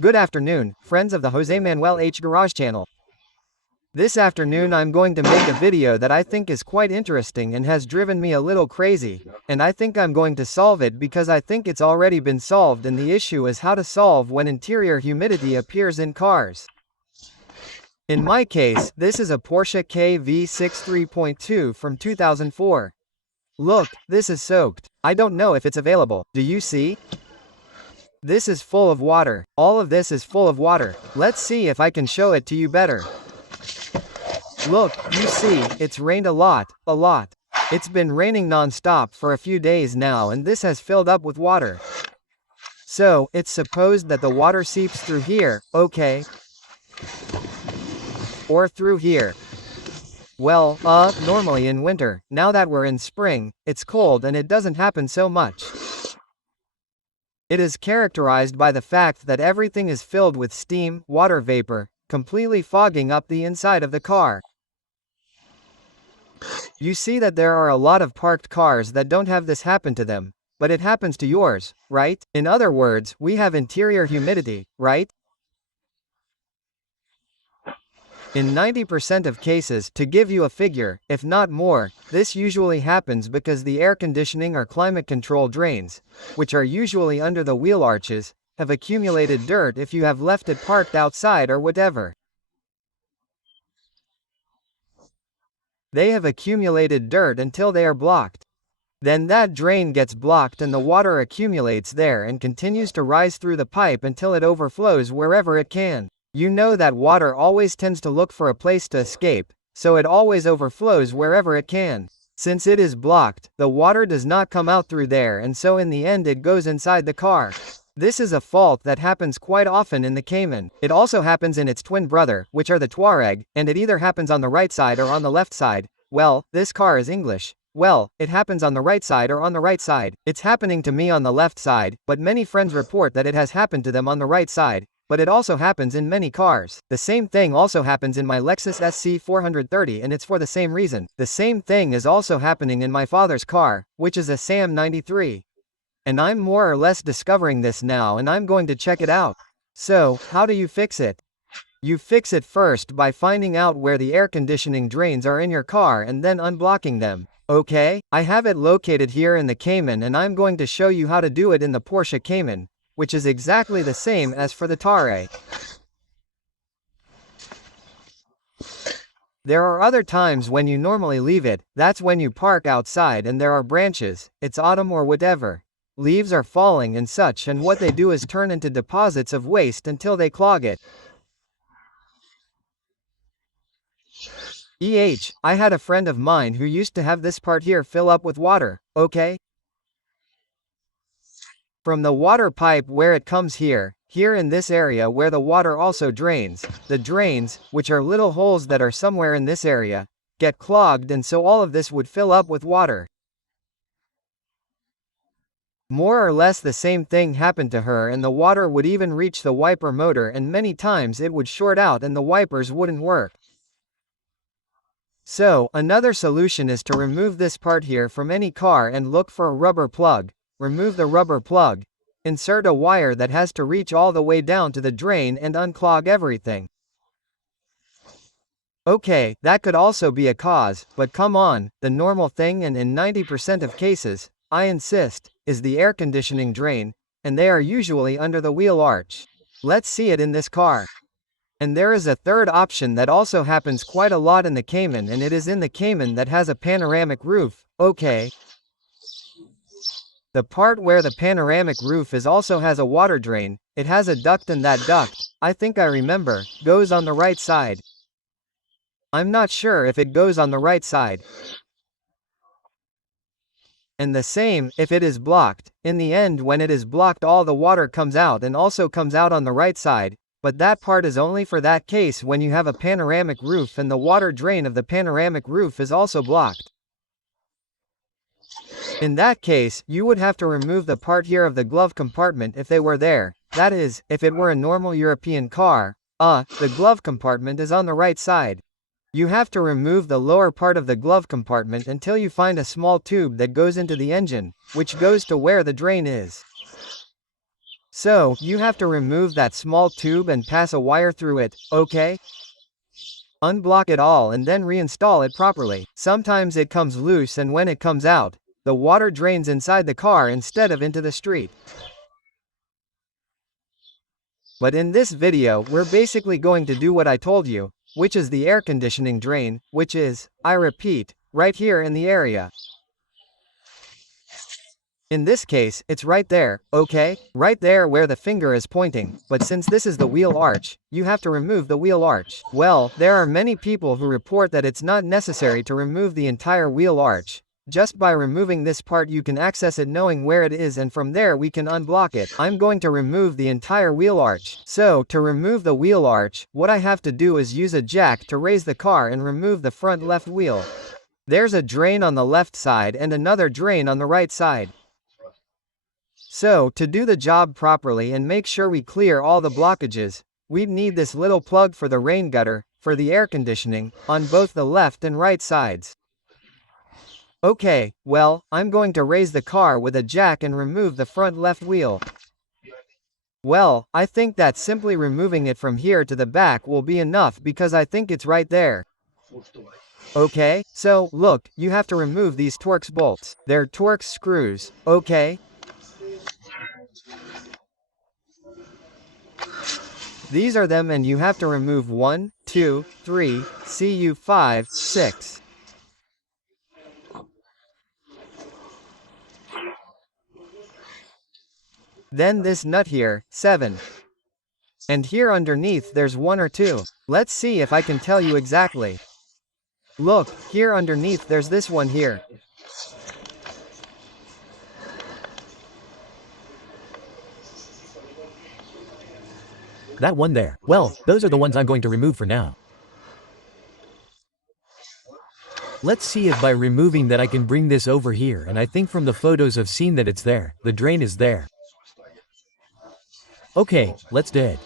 Good afternoon, friends of the Jose Manuel H Garage channel. This afternoon I'm going to make a video that I think is quite interesting and has driven me a little crazy, and I think I'm going to solve it because I think it's already been solved, and the issue is how to solve when interior humidity appears in cars. In my case, this is a Porsche KV6 3.2 from 2004. Look, this is soaked. I don't know if it's available. Do you see? This is full of water. All of this is full of water. Let's see if I can show it to you better. Look, you see, it's rained a lot. It's been raining non-stop for a few days now, and this has filled up with water. So, it's supposed that the water seeps through here, okay? Or through here. Well, normally in winter. Now that we're in spring, it's cold and it doesn't happen so much. It is characterized by the fact that everything is filled with steam, water vapor, completely fogging up the inside of the car. You see that there are a lot of parked cars that don't have this happen to them, but it happens to yours, right? In other words, we have interior humidity, right? In 90% of cases, to give you a figure, if not more, this usually happens because the air conditioning or climate control drains, which are usually under the wheel arches, have accumulated dirt if you have left it parked outside or whatever. They have accumulated dirt until they are blocked. Then that drain gets blocked and the water accumulates there and continues to rise through the pipe until it overflows wherever it can. You know that water always tends to look for a place to escape, so it always overflows wherever it can. Since it is blocked, the water does not come out through there, and so in the end it goes inside the car. This is a fault that happens quite often in the Cayman. It also happens in its twin brother, which are the Touareg, and it either happens on the right side or on the left side. Well, this car is English. Well, it happens on the right side or on the right side. It's happening to me on the left side, but many friends report that it has happened to them on the right side. But it also happens in many cars. The same thing also happens in my Lexus SC 430, and it's for the same reason. The same thing is also happening in my father's car, which is a Sam 93. And I'm more or less discovering this now, and I'm going to check it out. So, how do you fix it? You fix it first by finding out where the air conditioning drains are in your car and then unblocking them. Okay? I have it located here in the Cayman, and I'm going to show you how to do it in the Porsche Cayman, which is exactly the same as for the Touareg. There are other times when you normally leave it. That's when you park outside and there are branches, it's autumn or whatever. Leaves are falling and such, and what they do is turn into deposits of waste until they clog it. I had a friend of mine who used to have this part here fill up with water, okay? From the water pipe where it comes here in this area where the water also drains, the drains, which are little holes that are somewhere in this area, get clogged, and so all of this would fill up with water. More or less the same thing happened to her, and the water would even reach the wiper motor, and many times it would short out and the wipers wouldn't work. So, another solution is to remove this part here from any car and look for a rubber plug. Remove the rubber plug, insert a wire that has to reach all the way down to the drain and unclog everything. Okay, that could also be a cause, but come on, the normal thing, and in 90% of cases, I insist, is the air conditioning drain, and they are usually under the wheel arch. Let's see it in this car. And there is a third option that also happens quite a lot in the Cayman, and it is in the Cayman that has a panoramic roof, okay? The part where the panoramic roof is also has a water drain. It has a duct, and that duct, I think I remember, goes on the right side. I'm not sure if it goes on the right side. And the same, if it is blocked. In the end, when it is blocked, all the water comes out and also comes out on the right side, but that part is only for that case when you have a panoramic roof and the water drain of the panoramic roof is also blocked. In that case, you would have to remove the part here of the glove compartment if they were there. That is, if it were a normal European car, the glove compartment is on the right side. You have to remove the lower part of the glove compartment until you find a small tube that goes into the engine, which goes to where the drain is. So, you have to remove that small tube and pass a wire through it, okay? Unblock it all and then reinstall it properly. Sometimes it comes loose, and when it comes out, the water drains inside the car instead of into the street. But in this video, we're basically going to do what I told you, which is the air conditioning drain, which is, I repeat, right here in the area. In this case, it's right there, okay? Right there where the finger is pointing, but since this is the wheel arch, you have to remove the wheel arch. Well, there are many people who report that it's not necessary to remove the entire wheel arch. Just by removing this part you can access it knowing where it is, and from there we can unblock it. I'm going to remove the entire wheel arch. So, to remove the wheel arch, what I have to do is use a jack to raise the car and remove the front left wheel. There's a drain on the left side and another drain on the right side. So, to do the job properly and make sure we clear all the blockages, we'd need this little plug for the rain gutter, for the air conditioning, on both the left and right sides. Okay, well, I'm going to raise the car with a jack and remove the front left wheel. Well, I think that simply removing it from here to the back will be enough because I think it's right there. Okay, so, look, you have to remove these Torx bolts. They're Torx screws, okay? These are them, and you have to remove 1, 2, 3, CU 5, 6. Then this nut here, 7. And here underneath there's 1 or 2. Let's see if I can tell you exactly. Look, here underneath there's this one here. That one there. Well, those are the ones I'm going to remove for now. Let's see if by removing that I can bring this over here, and I think from the photos I've seen that it's there. The drain is there. Okay, let's do it.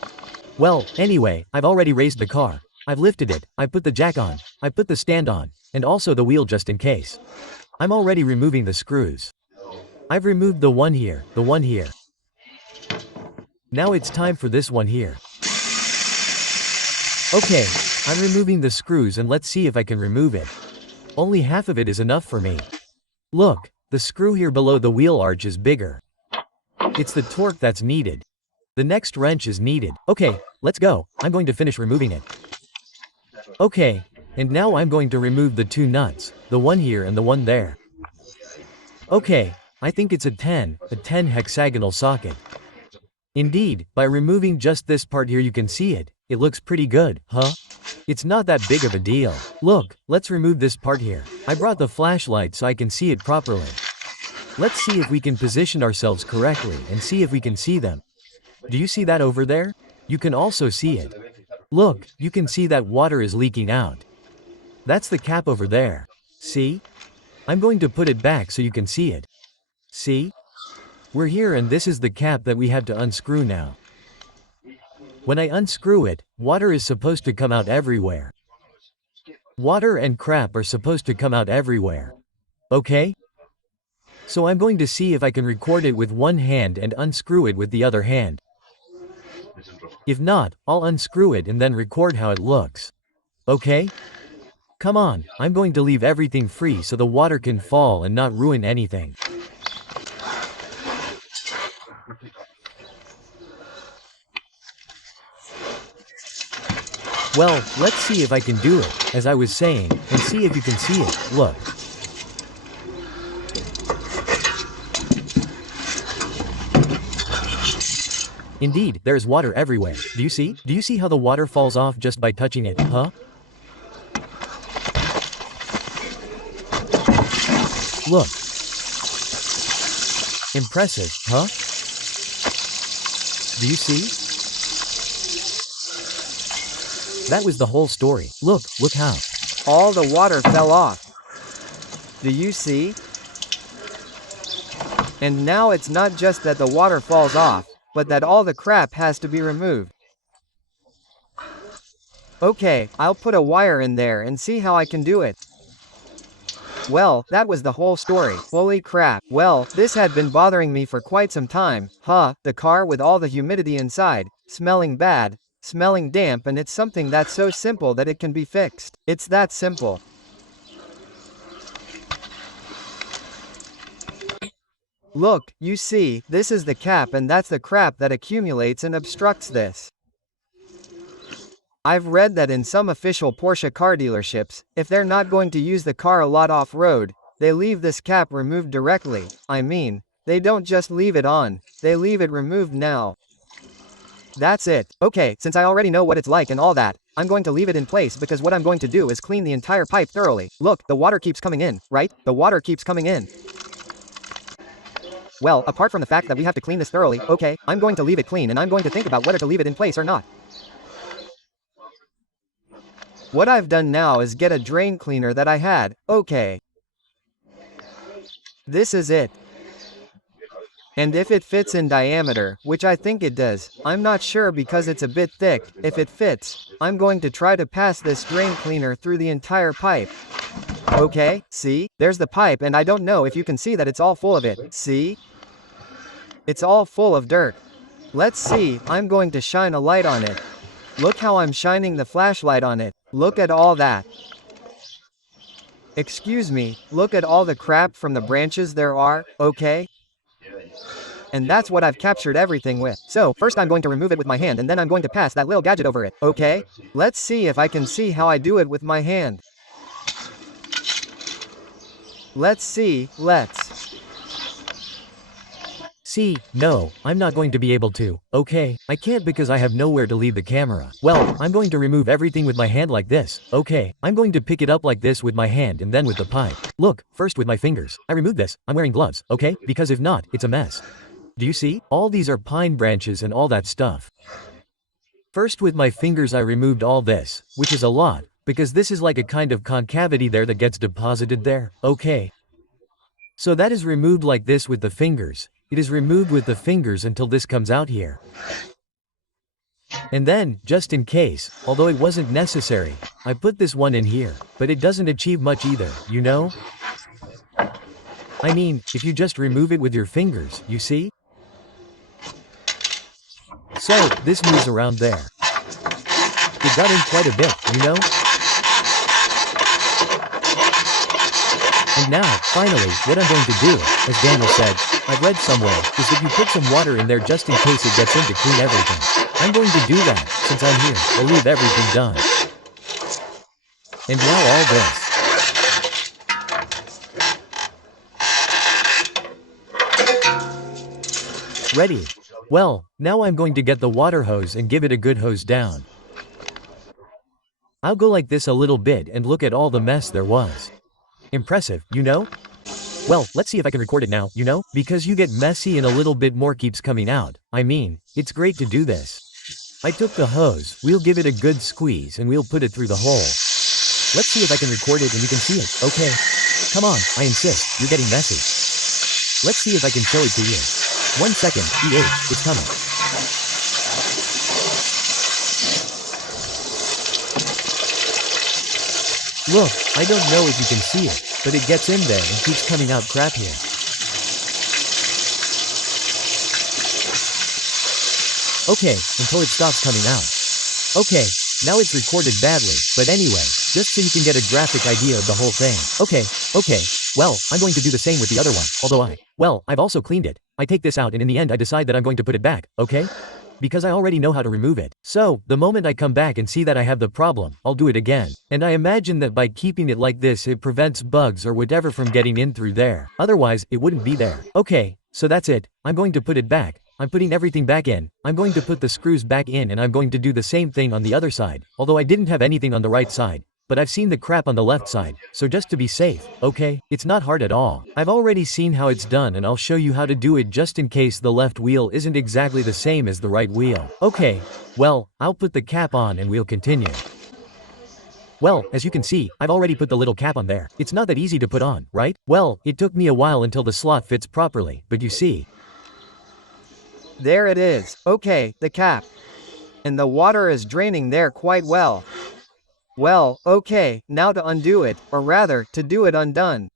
Well, anyway, I've already raised the car. I've lifted it, I put the jack on, I put the stand on, and also the wheel just in case. I'm already removing the screws. I've removed the one here, the one here. Now it's time for this one here. Okay, I'm removing the screws, and let's see if I can remove it. Only half of it is enough for me. Look, the screw here below the wheel arch is bigger. It's the torque that's needed. The next wrench is needed. Okay, let's go. I'm going to finish removing it. Okay, and now I'm going to remove the 2 nuts, the one here and the one there. Okay, I think it's a 10 hexagonal socket. Indeed, by removing just this part here you can see it. It looks pretty good, huh? It's not that big of a deal. Look, let's remove this part here. I brought the flashlight so I can see it properly. Let's see if we can position ourselves correctly and see if we can see them. Do you see that over there? You can also see it. Look, you can see that water is leaking out. That's the cap over there. See? I'm going to put it back so you can see it. See? We're here, and this is the cap that we have to unscrew now. When I unscrew it, water is supposed to come out everywhere. Water and crap are supposed to come out everywhere. Okay? So I'm going to see if I can record it with one hand and unscrew it with the other hand. If not, I'll unscrew it and then record how it looks. Okay? Come on, I'm going to leave everything free so the water can fall and not ruin anything. Well, let's see if I can do it, as I was saying, and see if you can see it. Look. Indeed, there's water everywhere. Do you see? Do you see how the water falls off just by touching it, huh? Look. Impressive, huh? Do you see? That was the whole story. Look how. All the water fell off. Do you see? And now it's not just that the water falls off, but that all the crap has to be removed. Okay, I'll put a wire in there and see how I can do it. Well, that was the whole story. Holy crap. Well, this had been bothering me for quite some time. The car with all the humidity inside, smelling bad, smelling damp, and it's something that's so simple that it can be fixed. It's that simple. Look, you see, this is the cap and that's the crap that accumulates and obstructs this. I've read that in some official Porsche car dealerships, if they're not going to use the car a lot off-road, they leave this cap removed directly. I mean, they don't just leave it on, they leave it removed now. That's it. Okay, since I already know what it's like and all that, I'm going to leave it in place because what I'm going to do is clean the entire pipe thoroughly. Look, the water keeps coming in, right? The water keeps coming in. Well, apart from the fact that we have to clean this thoroughly, okay, I'm going to leave it clean and I'm going to think about whether to leave it in place or not. What I've done now is get a drain cleaner that I had, okay. This is it. And if it fits in diameter, which I think it does, I'm not sure because it's a bit thick, if it fits, I'm going to try to pass this drain cleaner through the entire pipe. Okay, see, there's the pipe and I don't know if you can see that it's all full of it, see? It's all full of dirt. Let's see, I'm going to shine a light on it. Look how I'm shining the flashlight on it. Look at all that. Excuse me, look at all the crap from the branches there are, okay? And that's what I've captured everything with. So, first I'm going to remove it with my hand and then I'm going to pass that little gadget over it, okay? Let's see if I can see how I do it with my hand. Let's see, let's. See, no, I'm not going to be able to, okay? I can't because I have nowhere to leave the camera. Well, I'm going to remove everything with my hand like this, okay? I'm going to pick it up like this with my hand and then with the pipe. Look, first with my fingers. I removed this, I'm wearing gloves, okay? Because if not, it's a mess. Do you see? All these are pine branches and all that stuff. First with my fingers I removed all this, which is a lot, because this is like a kind of concavity there that gets deposited there, okay? So that is removed like this with the fingers. It is removed with the fingers until this comes out here. And then, just in case, although it wasn't necessary, I put this one in here, but it doesn't achieve much either, you know? I mean, if you just remove it with your fingers, you see? So, this moves around there. It got in quite a bit, you know? And now, finally, what I'm going to do, as Daniel said, I've read somewhere, is that you put some water in there just in case it gets in to clean everything. I'm going to do that, since I'm here, I'll leave everything done. And now all this. Ready. Well, now I'm going to get the water hose and give it a good hose down. I'll go like this a little bit and look at all the mess there was. Impressive, you know? Well, let's see if I can record it now, you know? Because you get messy and a little bit more keeps coming out. I mean, it's great to do this. I took the hose, we'll give it a good squeeze and we'll put it through the hole. Let's see if I can record it and you can see it, okay? Come on, I insist, you're getting messy. Let's see if I can show it to you. 1 second, it's coming. Look, I don't know if you can see it, but it gets in there and keeps coming out crap here. Okay, until it stops coming out. Okay, now it's recorded badly, but anyway, just so you can get a graphic idea of the whole thing. Okay, well, I'm going to do the same with the other one, although I've also cleaned it. I take this out and in the end I decide that I'm going to put it back, okay? Because I already know how to remove it. So, the moment I come back and see that I have the problem, I'll do it again. And I imagine that by keeping it like this it prevents bugs or whatever from getting in through there. Otherwise, it wouldn't be there. Okay, so that's it. I'm going to put it back. I'm putting everything back in. I'm going to put the screws back in and I'm going to do the same thing on the other side. Although I didn't have anything on the right side. But I've seen the crap on the left side, so just to be safe, okay? It's not hard at all. I've already seen how it's done and I'll show you how to do it just in case the left wheel isn't exactly the same as the right wheel. Okay, well, I'll put the cap on and we'll continue. Well, as you can see, I've already put the little cap on there. It's not that easy to put on, right? Well, it took me a while until the slot fits properly, but you see. There it is, okay, the cap. And the water is draining there quite well. Well, okay, now to undo it, or rather, to do it undone.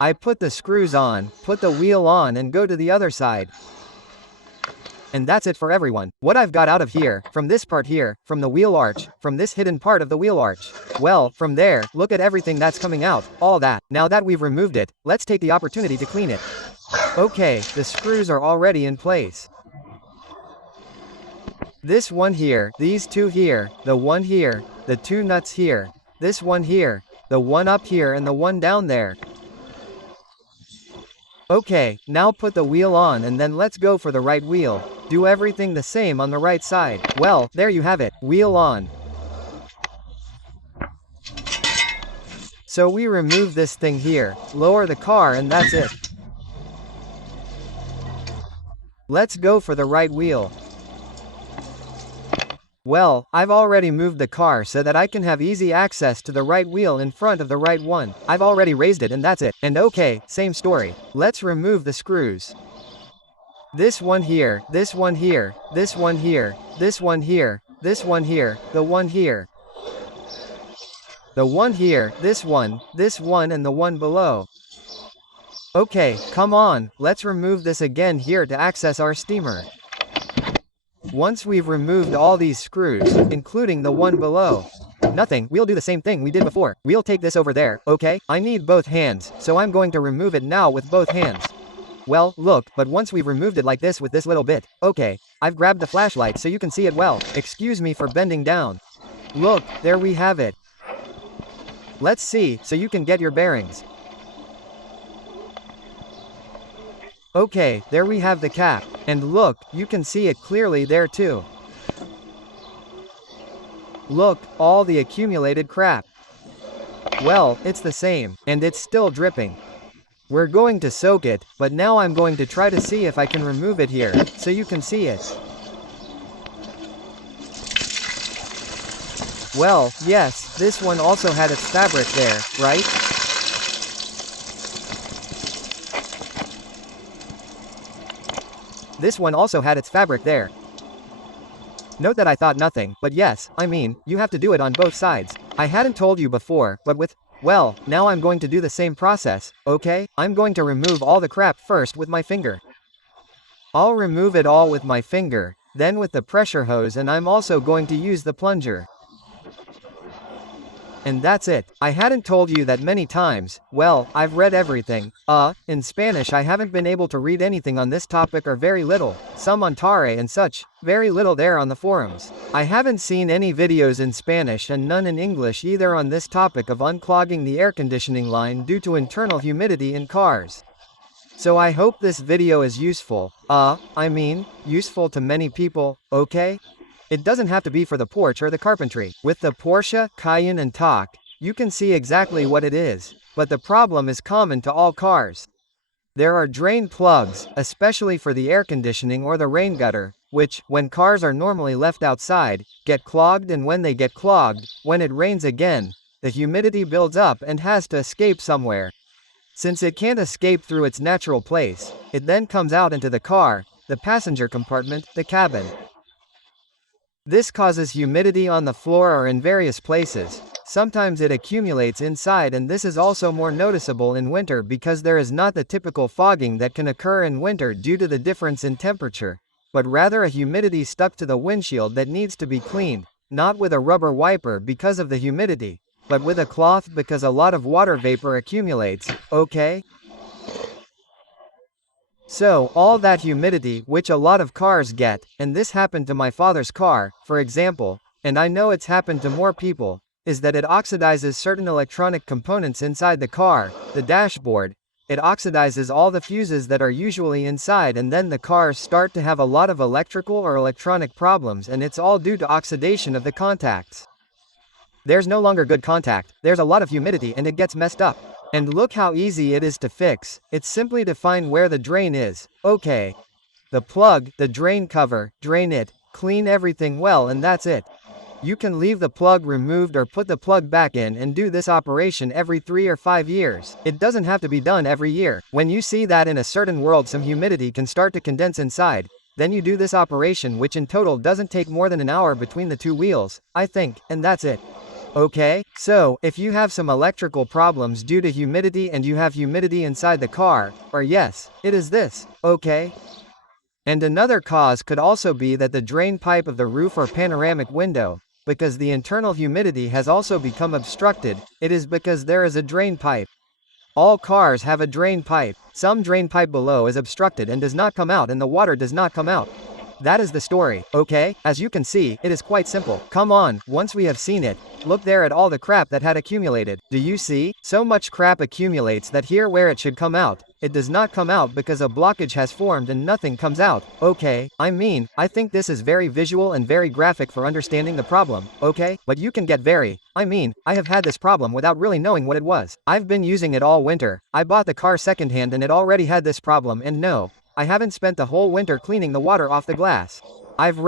I put the screws on, put the wheel on and go to the other side. And that's it for everyone. What I've got out of here, from this part here, from the wheel arch, from this hidden part of the wheel arch. Well, from there, look at everything that's coming out, all that. Now that we've removed it, let's take the opportunity to clean it. Okay, the screws are already in place. This one here, these two here, the one here, the two nuts here, this one here, the one up here and the one down there. Okay, now put the wheel on and then let's go for the right wheel. Do everything the same on the right side. Well, there you have it, wheel on. So we remove this thing here, lower the car and that's it. Let's go for the right wheel. Well, I've already moved the car so that I can have easy access to the right wheel in front of the right one. I've already raised it and that's it. And okay, same story. Let's remove the screws. This one here, this one here, this one here, this one here, this one here, the one here. The one here, this one and the one below. Okay, come on, let's remove this again here to access our steamer. Once we've removed all these screws, including the one below. Nothing, we'll do the same thing we did before. We'll take this over there, okay? I need both hands, so I'm going to remove it now with both hands. Well, look, but once we've removed it like this with this little bit, okay, I've grabbed the flashlight so you can see it well. Excuse me for bending down. Look, there we have it. Let's see, so you can get your bearings. Okay, there we have the cap. And look, you can see it clearly there too. Look, all the accumulated crap. Well, it's the same, and it's still dripping. We're going to soak it, but now I'm going to try to see if I can remove it here, so you can see it. Well, yes, this one also had its fabric there, right? This one also had its fabric there. Note that I thought nothing, but yes, I mean, you have to do it on both sides. I hadn't told you before, but well, now I'm going to do the same process, okay? I'm going to remove all the crap first with my finger. I'll remove it all with my finger, then with the pressure hose, and I'm also going to use the plunger. And that's it. I hadn't told you that many times. Well, I've read everything. In Spanish I haven't been able to read anything on this topic, or very little. Some on Tare and such, very little there on the forums. I haven't seen any videos in Spanish and none in English either on this topic of unclogging the air conditioning line due to internal humidity in cars. So I hope this video is useful. Useful to many people, okay? It doesn't have to be for the porch or the carpentry. With the Porsche, Cayenne and Talk, you can see exactly what it is. But the problem is common to all cars. There are drain plugs, especially for the air conditioning or the rain gutter, which, when cars are normally left outside, get clogged, and when they get clogged, when it rains again, the humidity builds up and has to escape somewhere. Since it can't escape through its natural place, it then comes out into the car, the passenger compartment, the cabin. This causes humidity on the floor or in various places. Sometimes it accumulates inside, and this is also more noticeable in winter because there is not the typical fogging that can occur in winter due to the difference in temperature, but rather a humidity stuck to the windshield that needs to be cleaned, not with a rubber wiper because of the humidity, but with a cloth because a lot of water vapor accumulates, okay? So, all that humidity, which a lot of cars get, and this happened to my father's car, for example, and I know it's happened to more people, is that it oxidizes certain electronic components inside the car, the dashboard. It oxidizes all the fuses that are usually inside, and then the cars start to have a lot of electrical or electronic problems, and it's all due to oxidation of the contacts. There's no longer good contact, there's a lot of humidity and it gets messed up. And look how easy it is to fix. It's simply to find where the drain is. Okay. The plug, the drain cover, drain it, clean everything well, and that's it. You can leave the plug removed or put the plug back in and do this operation every 3 or 5 years. It doesn't have to be done every year. When you see that in a certain world some humidity can start to condense inside, then you do this operation, which in total doesn't take more than an hour between the two wheels, I think, and that's it. Okay, so, if you have some electrical problems due to humidity and you have humidity inside the car, or yes, it is this, okay? And another cause could also be that the drain pipe of the roof or panoramic window, because the internal humidity has also become obstructed, it is because there is a drain pipe. All cars have a drain pipe. Some drain pipe below is obstructed and does not come out and the water does not come out. That is the story, okay? As you can see, it is quite simple. Come on, once we have seen it, look there at all the crap that had accumulated. Do you see? So much crap accumulates that here where it should come out, it does not come out because a blockage has formed and nothing comes out. Okay, I think this is very visual and very graphic for understanding the problem, okay? But you can get I have had this problem without really knowing what it was. I've been using it all winter. I bought the car secondhand and it already had this problem and no, I haven't spent the whole winter cleaning the water off the glass. I've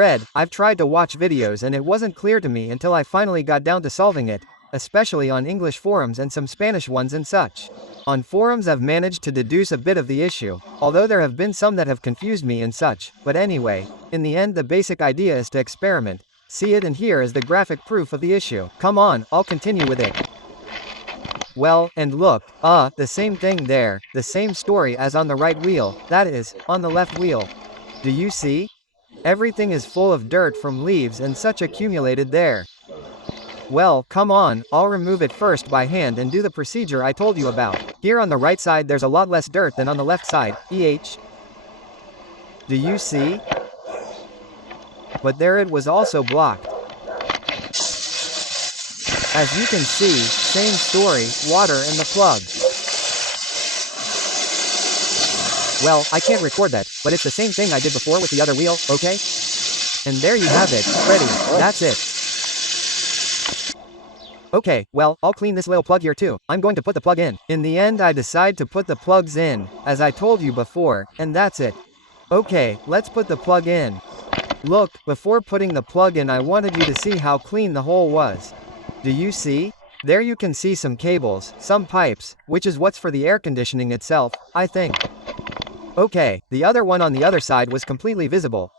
tried to watch videos and it wasn't clear to me until I finally got down to solving it, especially on English forums and some Spanish ones and such. On forums I've managed to deduce a bit of the issue, although there have been some that have confused me and such, but anyway, in the end the basic idea is to experiment. See it and here is the graphic proof of the issue. Come on, I'll continue with it. Well, and look, the same thing there, the same story as on the right wheel, that is, on the left wheel. Do you see? Everything is full of dirt from leaves and such accumulated there. Well, come on, I'll remove it first by hand and do the procedure I told you about. Here on the right side there's a lot less dirt than on the left side, Do you see? But there it was also blocked. As you can see, same story, water and the plug. Well, I can't record that, but it's the same thing I did before with the other wheel, okay? And there you have it, ready, that's it. Okay, well, I'll clean this little plug here too. I'm going to put the plug in. In the end I decide to put the plugs in, as I told you before, and that's it. Okay, let's put the plug in. Look, before putting the plug in I wanted you to see how clean the hole was. Do you see? There you can see some cables, some pipes, which is what's for the air conditioning itself, I think. Okay, the other one on the other side was completely visible,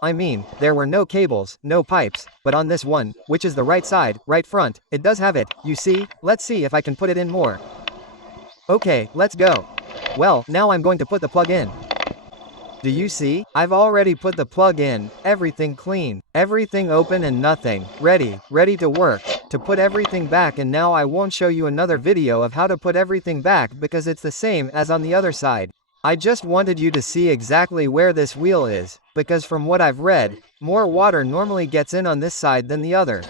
there were no cables, no pipes, but on this one, which is the right side, right front, it does have it, you see? Let's see if I can put it in more. Okay, let's go. Well, now I'm going to put the plug in. Do you see? I've already put the plug in, everything clean, everything open and nothing, ready to work, to put everything back, and now I won't show you another video of how to put everything back because it's the same as on the other side. I just wanted you to see exactly where this wheel is, because from what I've read, more water normally gets in on this side than the other.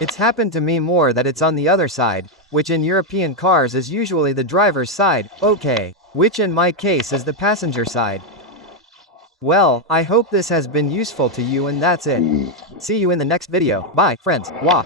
It's happened to me more that it's on the other side, which in European cars is usually the driver's side, okay, which in my case is the passenger side. Well, I hope this has been useful to you and that's it. See you in the next video. Bye, friends. Wah.